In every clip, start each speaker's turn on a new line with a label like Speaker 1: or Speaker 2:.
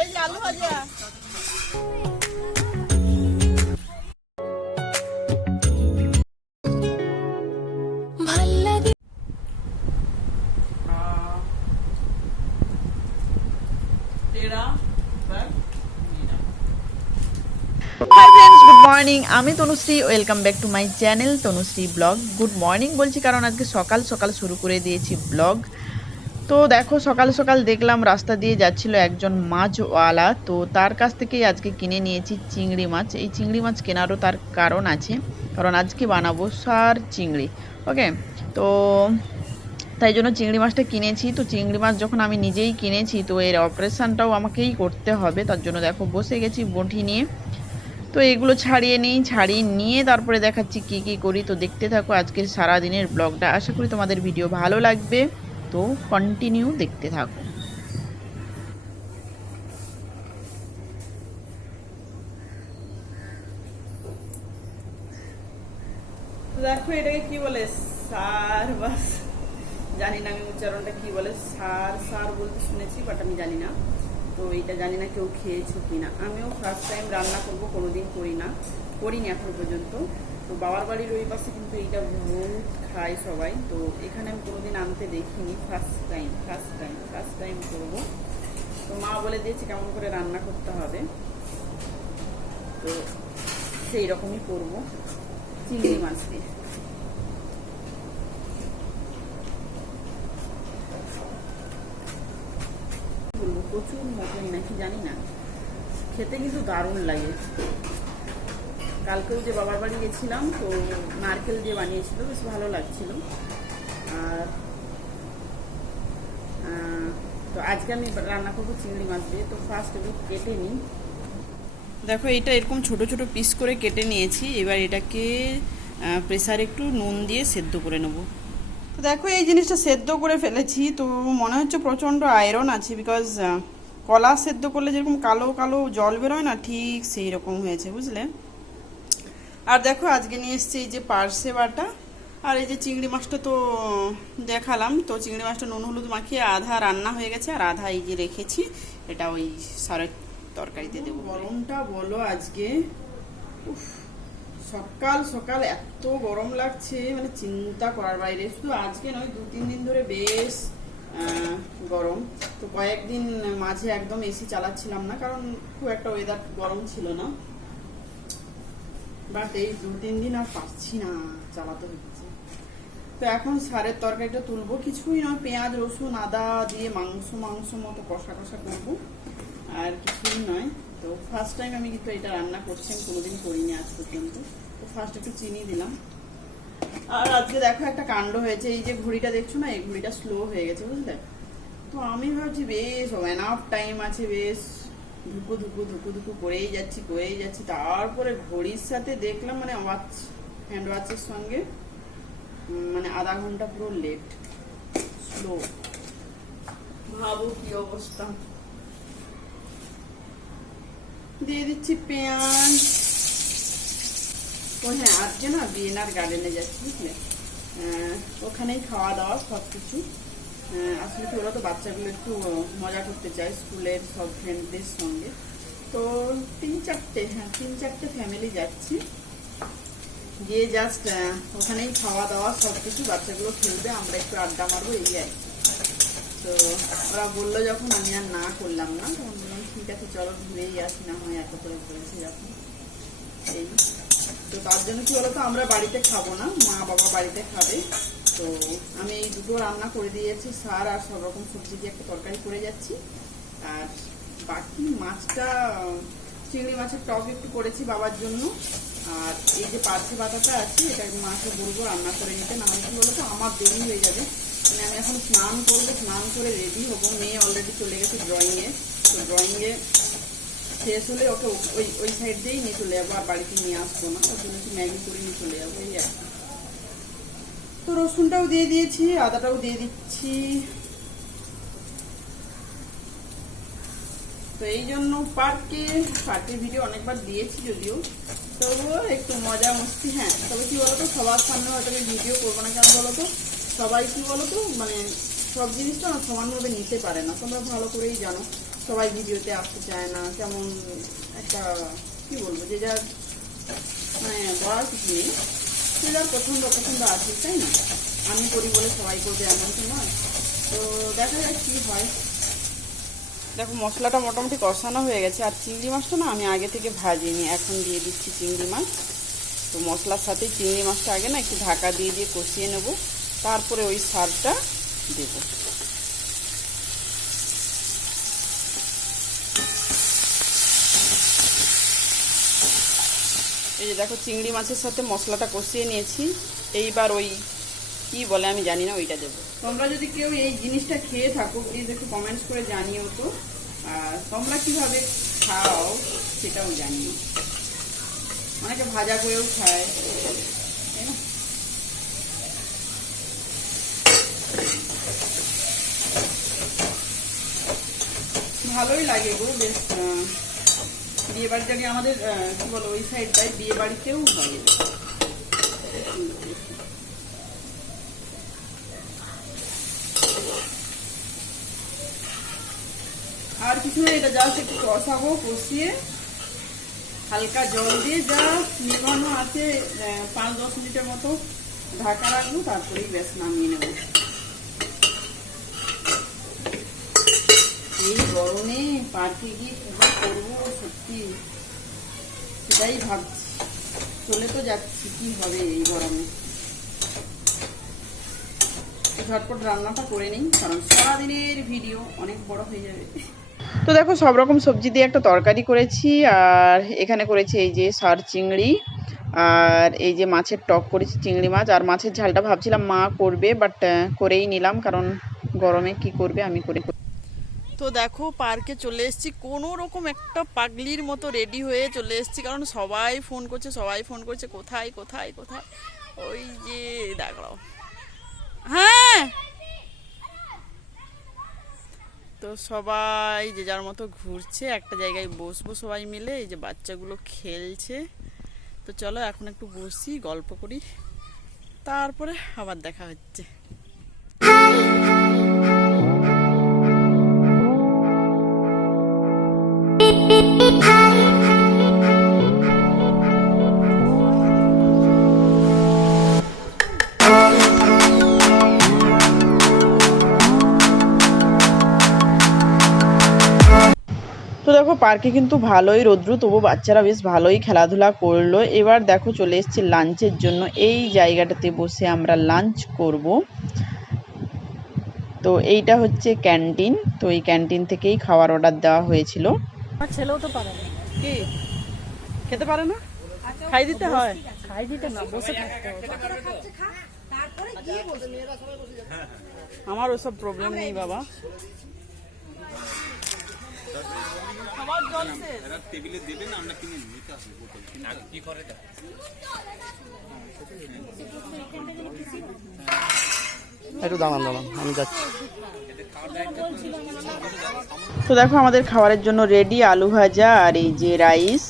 Speaker 1: এই আলু ভাজা। মর্নিং আমি Tanushree welcome back to my channel Tanushree blog good morning বলছি, কারণ আজকে সকাল সকাল শুরু করে দিয়েছি ব্লগ তো দেখো, সকাল সকাল দেখলাম রাস্তা দিয়ে যাচ্ছিল একজন মাছওয়ালা। তো তার কাছ থেকেই আজকে কিনে নিয়েছি চিংড়ি মাছ। এই চিংড়ি মাছ কেনারও তার কারণ আছে, কারণ আজকে বানাবো সার চিংড়ি ওকে তো তাই জন্য চিংড়ি মাছটা কিনেছি। তো চিংড়ি মাছ যখন আমি নিজেই কিনেছি, তো এর অপারেশানটাও আমাকেই করতে হবে। তার জন্য দেখো, বসে গেছি বঁটি নিয়ে। তো এগুলো ছাড়িয়ে নিই, ছাড়িয়ে নিয়ে তারপরে দেখাচ্ছি কি কি করি। তো দেখতে থাকো আজকের সারা দিনের ব্লগটা। আশা করি তোমাদের ভিডিও ভালো লাগবে। তো কন্টিনিউ দেখতে থাকো। দেখো এটাকে কি বলে? সার বাস। জানি না আমি উচ্চারণটা কি বলে। সার সার বলতে শুনেছি বাট আমি জানি না। তো এইটা জানি না কেউ খেয়েছো কিনা। আমিও ফার্স্ট টাইম রান্না করব, কোনোদিন করি না। করিনি এখন পর্যন্ত। তো বাবার বাড়ির ওই পাশে কিন্তু এইটা বহুত খায় সবাই। তো এখানে আমি কোনোদিন আনতে দেখিনি। First time first time first time করব। তো মা বলে দিয়েছে কেমন করে রান্না করতে হবে। তো সেই রকমই করব। চিংড়ি মাছ দিয়ে। নাকি জানি না। খেতে কিন্তু দারুণ লাগে। কালকেও যে বাবার বাড়ি গেছিলাম, তো নারকেল দিয়ে বানিয়েছিল, বেশ ভালো লাগছিল। আর তো আজকে আমি রান্না করব চিংড়ি মাছ দিয়ে। তো ফার্স্ট একটু কেটে নিই। দেখো, এটা এরকম ছোট ছোট পিস করে কেটে নিয়েছি। এবার এটাকে প্রেসারে একটু নুন দিয়ে সেদ্ধ করে নেব। তো দেখো, এই জিনিসটা সেদ্ধ করে ফেলেছি। তো মনে হচ্ছে প্রচণ্ড আয়রন আছে বিকজ কলা সেদ্ধ করলে যেরকম কালো কালো জল বেরোয় না, ঠিক সেই রকম হয়েছে, বুঝলে? আর দেখো, আজকে নিয়ে এসছি এই যে পার্সে বাটা, আর এই যে চিংড়ি মাছটা তো দেখালাম, তো চিংড়ি মাছটা নুন হলুদ মাখিয়ে আধা রান্না হয়ে গেছে, আর আধা এই যে রেখেছি, এটা ওই সারের তরকারিতে দেবো। গরমটা বলো আজকে। উফ, সকাল সকাল এত গরম লাগছে মানে চিন্তা করার বাইরে, শুধু আজকে নয় দু তিন দিন ধরে বেশ গরম। তো কয়েকদিন মাঝে একদম এসি চালাচ্ছিলাম না, কারণ খুব একটা ওয়েদার গরম ছিল না। বাট এই দু তিন দিন আর পারছি না চালাতে হচ্ছে। তো এখন সারের তরকারিটা তুলবো। কিছুই নয় পেঁয়াজ, রসুন, আদা দিয়ে মাংস মাংস মতো কষা কষা করব। আর কিছুই নয়। তো ফার্স্ট টাইম আমি কিন্তু এটা রান্না করছি, আমি কোনোদিন করিনি আজ পর্যন্ত। তো ফার্স্ট একটু চিনি দিলাম। আর আজকে দেখো একটা কাণ্ড হয়েছে, এই যে ঘড়িটা দেখছ না, এই ঘড়িটা স্লো হয়ে গেছে, বুঝলে? তো আমি ভাবছি, বেশ টাইম আছে, বেশ, ধুকু ধুকু ধুকু ধুকু করেই যাচ্ছি করেই যাচ্ছি, তারপরে ঘড়ির সাথে দেখলাম মানে ওয়াচ হ্যান্ড ওয়াচের সঙ্গে মানে আধা ঘণ্টা পুরো লেট স্লো ভাবো কি অবস্থা। দিয়ে দিচ্ছি পেঁয়াজ ও হ্যাঁ আজকে না বিএনআর গার্ডেনে যাচ্ছি বুঝলে ওখানেই খাওয়া দাওয়া সব কিছু আসলে কি ওরা তো বাচ্চাগুলো একটু মজা করতে চায় স্কুলের সব ফ্রেন্ডদের সঙ্গে। তো তিন চারটে হ্যাঁ তিন চারটে ফ্যামিলি যাচ্ছি। গিয়ে জাস্ট ওখানেই খাওয়া দাওয়া সব কিছু বাচ্চাগুলো খেলবে, আমরা একটু আড্ডা মারবো, এই আর। তো ওরা বলল যখন, আমি আর না করলাম না। তখন বললাম, ঠিক আছে, চলো, ঘুরেই আসি, না হয় এত করে করেছি যখন। এই। তো তার জন্য কি বলতো, আমরা বাড়িতে খাব না, মা বাবা বাড়িতে খাবে। তো আমি এই দুটো রান্না করে দিয়েছি, সার আর সব রকম সবজি দিয়ে একটা তরকারি করে যাচ্ছি। আর বাকি মাছটা, চিংড়ি মাছের টক একটু করেছি বাবার জন্য। আর এই যে পার্সি পাতাটা আছে, এটা মাকে বলব রান্না করে নিতে না হলে কি বলতো, আমার দেরি হয়ে যাবে। মানে আমি এখন স্নান করব, স্নান করে রেডি হব, মেয়ে অলরেডি চলে গেছে ড্রয়িংয়ে তো ড্রয়িংয়ে শেষ হলে ওকে ওই ওই সাইড দিয়েই নিয়ে চলে যাব, আর বাড়িতে নিয়ে আসব না। ওর জন্য একটু ম্যাগি করে নিয়ে চলে যাব, এই তো রসুনটাও দিয়ে দিয়েছি, আদাটাও দিয়ে দিচ্ছি। তো এই জন্য পার্কে পার্কের ভিডিও অনেকবার দিয়েছি যদিও। তবুও একটু মজা মস্তি হ্যাঁ। তবে কি বলতো, সবার সামনে হয়তো আমি ভিডিও করব না কেন বলতো? সবাই কি বলো তো মানে সব জিনিসটা সমানভাবে নিতে পারে না। তোমরা ভালো করেই জানো। সবাই ভিডিওতে আসতে চায় না, কেমন একটা, কি বলব, যে যার মানে বলার কিছু নেই। যে যার পছন্দ পছন্দ আছে, তাই না? আমি করি বলে সবাই করবে, এমন তো নয়। তো দেখা যাক কি হয়। দেখো, মশলাটা মোটামুটি কষানো হয়ে গেছে। আর চিংড়ি মাছটা না আমি আগে থেকে ভাজিনি, এখন দিয়ে দিচ্ছি চিংড়ি মাছ। তো মশলার সাথে চিংড়ি মাছটা আগে না একটু ঢাকা দিয়ে দিয়ে কষিয়ে নেব। তারপরে ওই সারটা দেব। এই যে দেখো চিংড়ি মাছের সাথে মশলাটা কষিয়ে নিয়েছি। এইবার ওই কি বলে আমি জানি না, ওইটা দেবো। তোমরা যদি কেউ এই জিনিসটা খেয়ে থাকো প্লিজ একটু কমেন্টস করে জানিও তো। আর তোমরা কীভাবে খাও, সেটাও জানিও। অনেকে ভাজা করেও খায়, তাই না? ভালোই লাগে গো, বেশ বিয়ে বাড়িতে আগে আমাদের কি বলো, ওই সাইডটায় বিয়ে বাড়িতেও হয়। আর কিছু না এটা জাস্ট একটু কষাবো, কষিয়ে হালকা জল দিয়ে যা নির্মাণ আছে পাঁচ দশ মিনিটের মতো ঢাকা রাখব, তারপরেই ব্যাস নামিয়ে নেব এই সেটাই ভাবছি। চলে তো যাচ্ছি, কি হবে এই গরমে? ঝটপট রান্নাটা করে নিই, কারণ সারাদিনের ভিডিও অনেক বড় হয়ে যাবে। তো দেখো, সব রকম সবজি দিয়ে একটা তরকারি করেছি, আর এখানে করেছি এই যে সার চিংড়ি, আর এই যে মাছের টক করেছি, চিংড়ি মাছ, আর মাছের ঝালটা ভাবছিলাম মা করবে বাট করেই নিলাম, কারণ গরমে কি করবে, আমি করে তো দেখো, পার্কে চলে এসেছি। কোনো রকম একটা পাগলির মতো রেডি হয়ে চলে এসেছি, কারণ সবাই ফোন করছে, সবাই ফোন করছে, কোথায় কোথায় কোথায়? ওই যে দেখো হ্যাঁ! তো সবাই যে যার মতো ঘুরছে, একটা জায়গায় বসবো সবাই মিলে, এই যে বাচ্চাগুলো খেলছে। তো চলো এখন একটু বসি, গল্প করি। তারপরে আবার দেখা হচ্ছে। তো দেখো পার্কে কিন্তু ভালোই রৌদ্র তবু বাচ্চারা বেশ ভালোই খেলাধুলা করল। এবার দেখো চলে এসেছি লাঞ্চের জন্য। এই জায়গাটাতে বসে আমরা লাঞ্চ করব। তো এইটা হচ্ছে ক্যান্টিন। তো এই ক্যান্টিন থেকেই খাওয়ার অর্ডার দেওয়া হয়েছিল।
Speaker 2: আমার ছেলেও তো পারে না।
Speaker 1: কি? খেতে পারে না? খাই দিতে হয়?
Speaker 2: খাই দিতে না বসে থাকতে
Speaker 1: আমার ওসব প্রবলেম নেই বাবা।
Speaker 3: একটু দাঁড়ান দাঁড়ান আমি যাচ্ছি।
Speaker 1: তো দেখো আমাদের খাবারের জন্য রেডি আলু ভাজা আর এই যে রাইস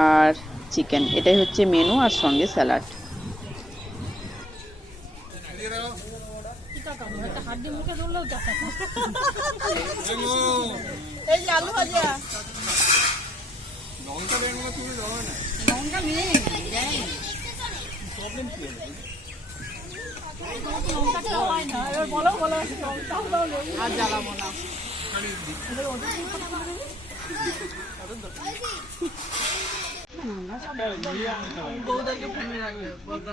Speaker 1: আর চিকেন এটাই হচ্ছে মেনু আর সঙ্গে স্যালাড
Speaker 2: হাড্ডি মুখে ধরলেও দেখা
Speaker 1: এই আলু ভাজা। লঙ্কা নেই দেয়।
Speaker 2: লঙ্কা হয় না? এবার বলো বলো লঙ্কা হলো
Speaker 1: আর জ্বালাবো না। বউদাকে ফোনে রাখবে। বলতে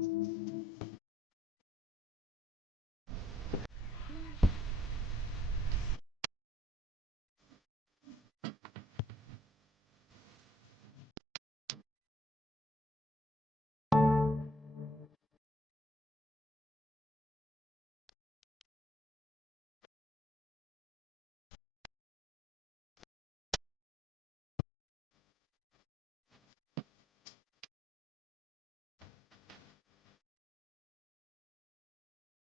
Speaker 1: Thank you.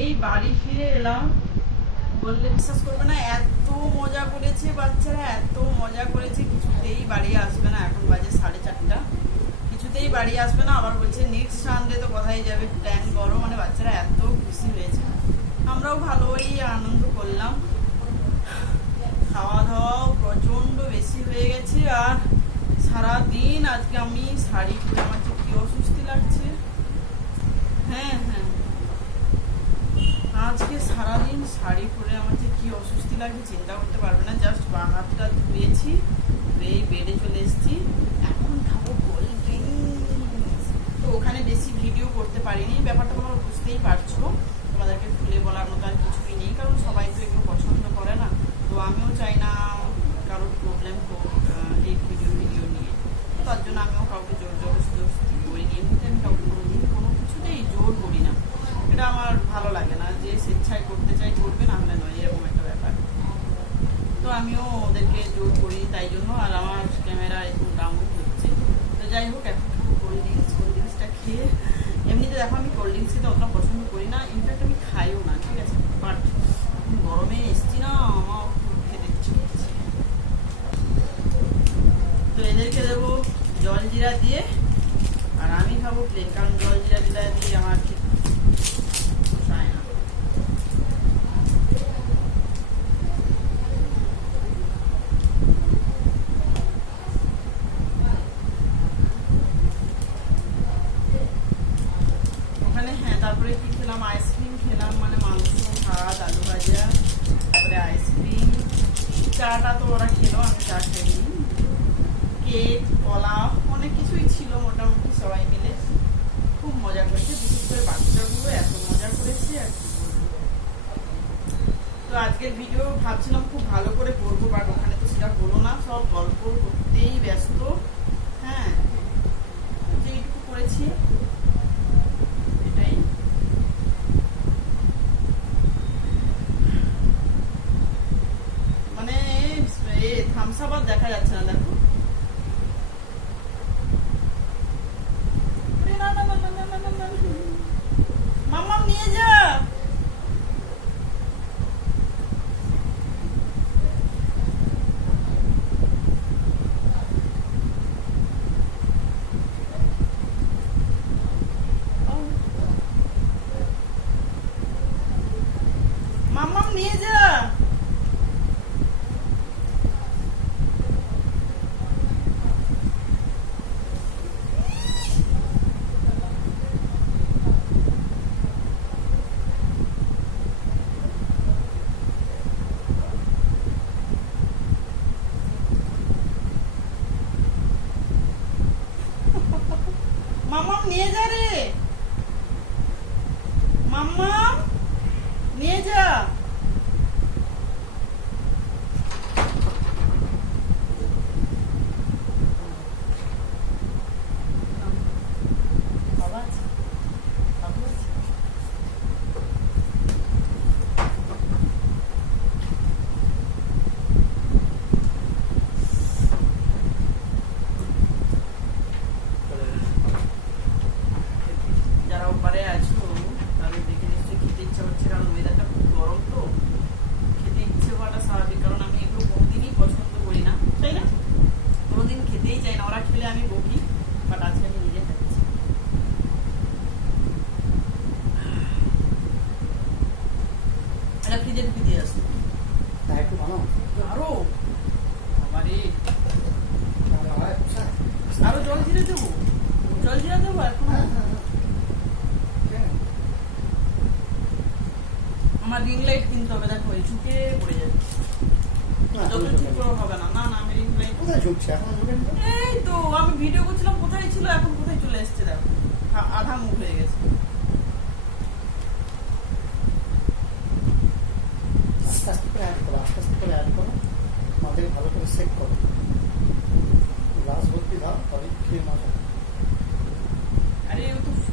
Speaker 1: এই বাড়ি ফিরে এলাম। বললে, বিশ্বাস করবে না, এত মজা করেছে বাচ্চারা, এত মজা করেছে। কিছুতেই বাড়ি আসবে না। এখন বাজে সাড়ে চারটা। কিছুতেই বাড়ি আসবে না। আবার বলছে, নেক্সট সানডে তো কোথায় যাবে? প্ল্যান করো মানে বাচ্চারা এত খুশি হয়েছে। আমরাও ভালোই আনন্দ করলাম। খাওয়া দাওয়াও প্রচণ্ড বেশি হয়ে গেছে আর সারা দিন আজকে আমি শাড়ি পরে আমার কি অস্বস্তি লাগছে। হ্যাঁ আজকে সারাদিন শাড়ি পরে আমার যে কি অস্বস্তি লাগে চিন্তা করতে পারবে না জাস্ট বা হাতটা ধুয়েছি, ধুয়েই বেডে চলে এসেছি। এখন খাব কোল্ড ড্রিঙ্কস তো ওখানে বেশি ভিডিও করতে পারিনি ব্যাপারটা তোমরা বুঝতেই পারছ। তোমাদেরকে খুলে বলার মতো আর কিছুই নেই, কারণ সবাই তো এগুলো পছন্দ করে না। তো আমিও চাই না কারোর প্রবলেম হোক আহ, এই ভিডিও ভিডিও নিয়ে তো তার জন্য আমিও কাউকে জোর জবরদস্তি করিনি এমনিতে আমি কাউকে কোনোদিন কোনো কিছুতেই জোর করি না এটা আমার ভালো লাগে না যে স্বেচ্ছায় করতে চাই করবে না হলে নয় এরকম একটা ব্যাপার তো আমিও ওদেরকে জোর করি তাই জন্য hayatını জল জিরে দেবো এখন আমার রিং লাইট কিনতে হবে দেখো এই ঝুঁকে পড়ে যাচ্ছে। যত ঝুঁকেও হবে না। না না আমি রিং লাইট
Speaker 3: কোথায় ঝুঁকছে? এখন ঝুঁকেন তো?
Speaker 1: এই তো আমি ভিডিও করছিলাম কোথায় ছিল? এখন কোথায় চলে এসেছে দেখো। আ- আধা মুখ হয়ে গেছে।
Speaker 3: আস্তে আস্তে করে অ্যাড করো আস্তে আস্তে করে অ্যাড করো। মাঝে ভালো করে সেক করো। গ্লাস ভর্তি দাও তবে খেয়ে
Speaker 1: তো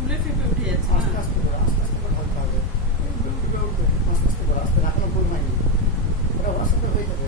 Speaker 1: ফেপে
Speaker 3: আস্তে আস্তে করে আস্তে আস্তে করে ঢালতে হবে আস্তে আস্তে করে আস্তে রাখানো ভুল হয়নি ওটা করে হয়ে যাবে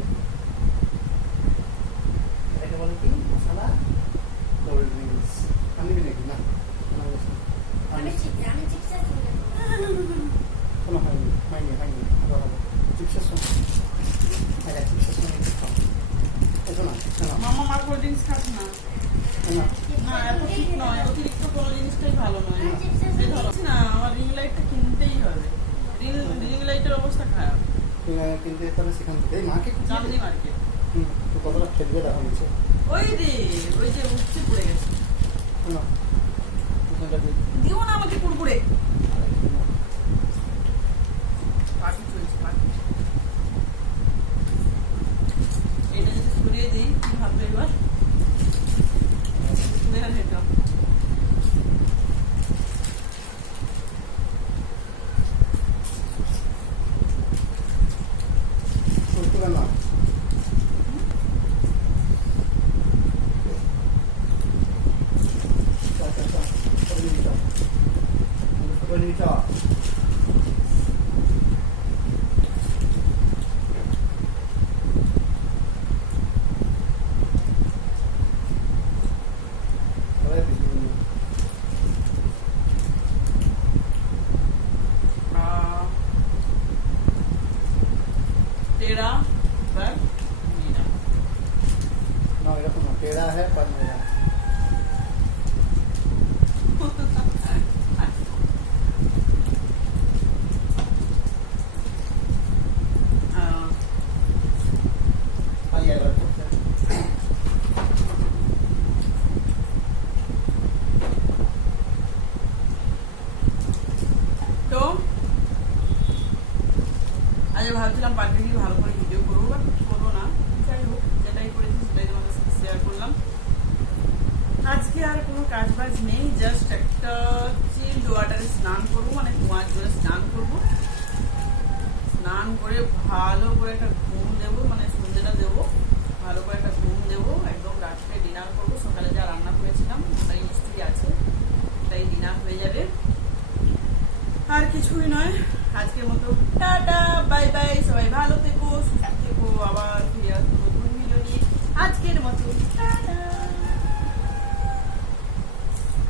Speaker 1: আজ ভাবছিলাম পার্কে গিয়ে ভালো করে ভিডিও করব বাট করব না। যাই হোক, যেটাই করেছি সেটাই তোমাদের সাথে শেয়ার করলাম। আজকে আর কোনো কাজ বাজ নেই জাস্ট একটা চিল্ড ওয়াটারে স্নান করব মানে কুয়ার জলে স্নান করব। স্নান করে ভালো করে একটা ঘুম দেবো মানে সন্ধ্যেটা দেবো, ভালো করে একটা ঘুম দেবো, একদম রাত্রে ডিনার করব। সকালে যা রান্না করেছিলাম, ওটাই মিষ্টি আছে, তাই ডিনার হয়ে যাবে। আর কিছুই নয়। আজকের মতো টাটা বাই বাই সবাই ভালো থেকো, সুস্থ থেকো, আবার ফিরে আসব নতুন ভিডিও নিয়ে। আজকের মতো, টাটা।